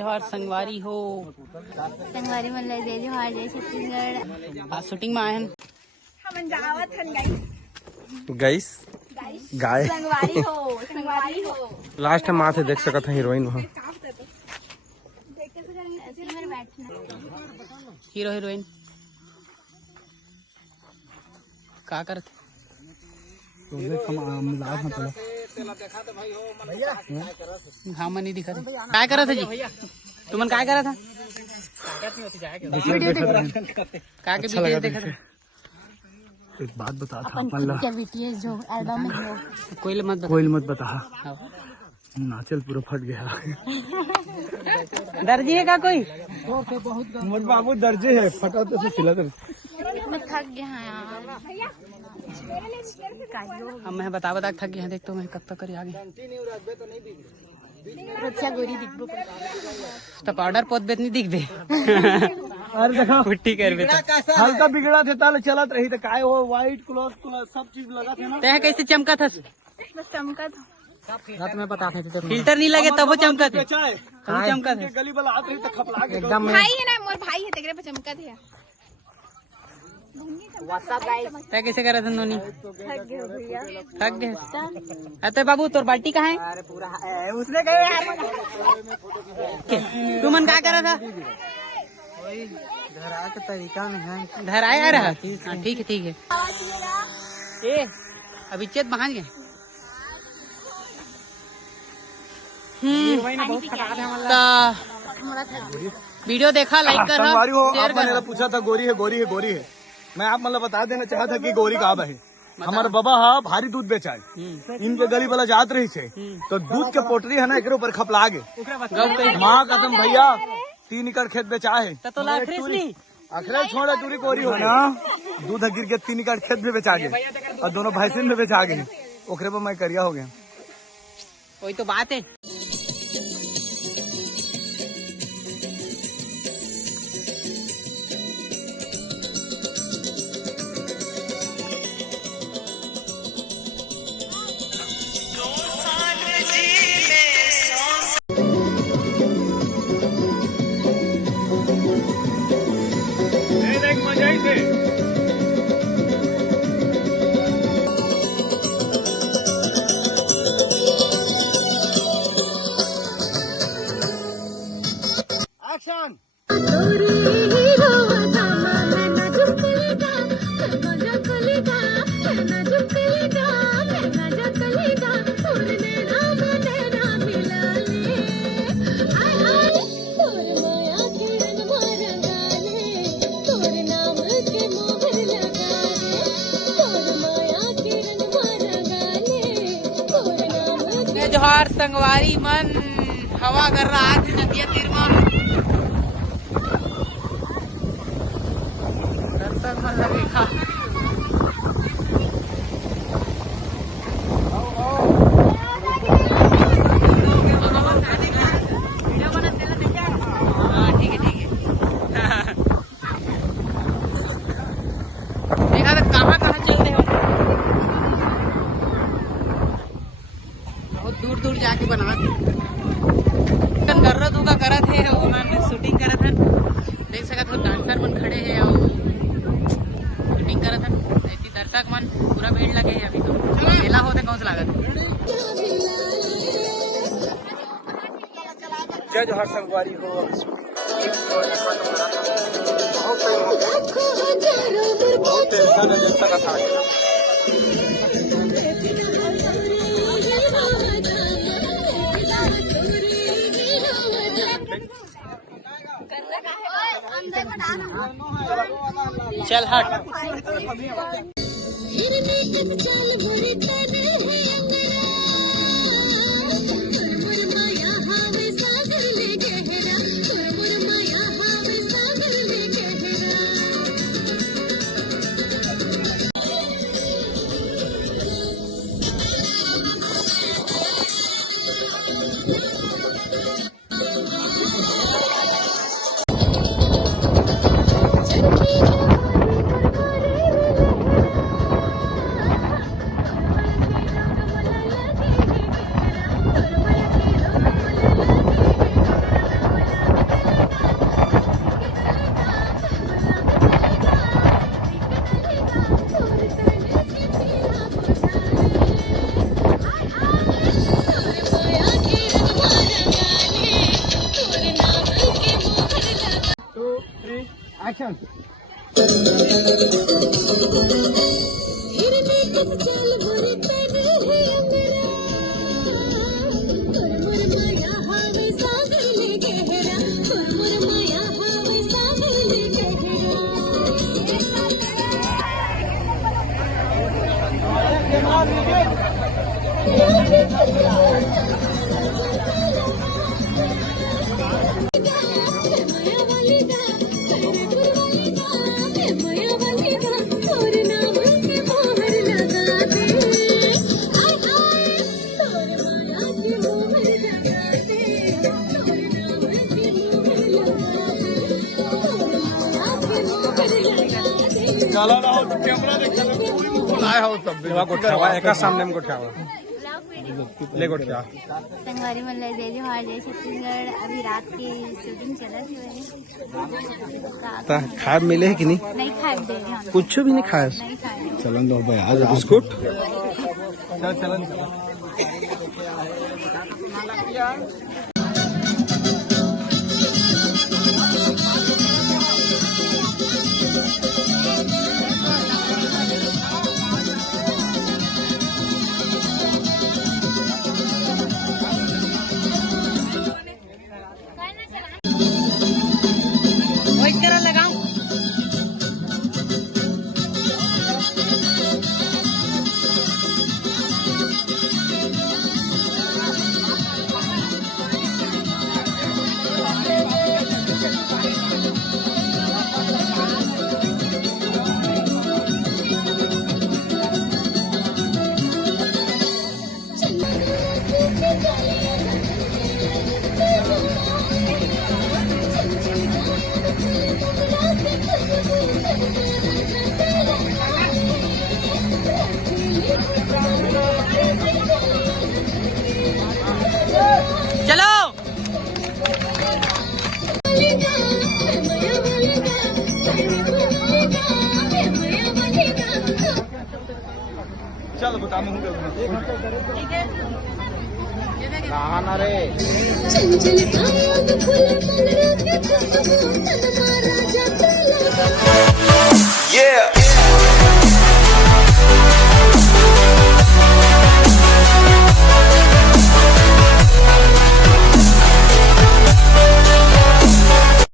जोहार संगवारी हो। संगवारी मन ले जय जोहार जय छत्तीसगढ़। आज शूटिंग में आए हैं हम जावत हन गाइस गाय संगवारी हो लास्ट हम आते देख सकत हैं हीरोइन वहाँ। हीरो हीरोइन का करते घाम नहीं दिखा क्या करा था जी तुमन क्या करा था क्या के वीडियो देखा था। एक बात बता था अपन ला क्या बीटीएस जो एल्बम में हो कोई मत बता नाचल पूरा फट गया। दर्जी है का कोई मोर बाबू दर्जे है फटा तो सिला दर मैं थक गया यार। अब मैं बता थक गया देख तो मैं कब तक करी आगे अच्छा गोरी दिखबो तो पाउडर पोत बेत नहीं दिख दे अरे देखो पुट्टी कर बेता हल्का बिगड़ा थे ताले चलत रही तो काय वो व्हाइट क्लॉथ सब चीज लगा थे ना तह कैसे चमका था बस चमका था रात में बता थे फिल्टर नहीं लगे तब वो चमका थे तब चमका थे गली वाला आत रही तो खपला के एकदम भाई है ना मोर भाई है तेरे पे चमका थे। तय कैसे करा था नोनी थक गए भैया थक गए अरे बाबू तोर बाल्टी कहाँ है अरे पूरा उसने तू मन क्या करा था धरा के तरीका में है धराया आ रहा ठीक है ए अभी चेत पहुँच गए वीडियो देखा लाइक कर संगवारी हो आप मैंने पूछा था गोरी है मैं आप मतलब बता देना चाहता कि गोरी कहाँ है। हमारे बाबा हा भारी दूध बेचा है इनके गली वाला जात रही थे तो दूध के पोटरी है ना एक ऊपर खपला गे माँ कसम भैया 3 एकड़ खेत बेचा है अखरे छोड़ा दूरी गोरी हो ना दूध गिर के 3 एकड़ खेत भी बेचा गए और दोनों भैंसिन में बेचा गए ओखरे पर मैं करिया हो गया वही तो बात है। जोहार संगवारी मन हवा कर रहा आज नदिया तीर में दर्शक मन लगेगा ठीक है देखा तो कहाँ चलते हो दूर जाके बना गर्रत होगा करत है और शूटिंग करत है देख सकत हो डांसर मन खड़े हैं और शूटिंग करत है ऐसी दर्शक मन पूरा भीड़ लगे है अभी तो मेला होते कौन सा लागत जय जोहार संगवारी हो बहुत टेंशन है जैसा का था चल हट एक्शन। कैमरा एका सामने हमको ठेवा ले को ठेवा संगवारी मन ले जय जोहार जय छत्तीसगढ़। अभी रात की शूटिंग चलत है। खाए मिले है कि नहीं? नहीं खाए दे हम कुछ भी नहीं खाया। नहीं खाए। चलन दो भाई आज बिस्कुट चलन चलो चल बता मैं हूँ ठीक है नहाना रे चंचल काया फूल मन रंग खुशबू तन मारा जाता लगा। Yeah.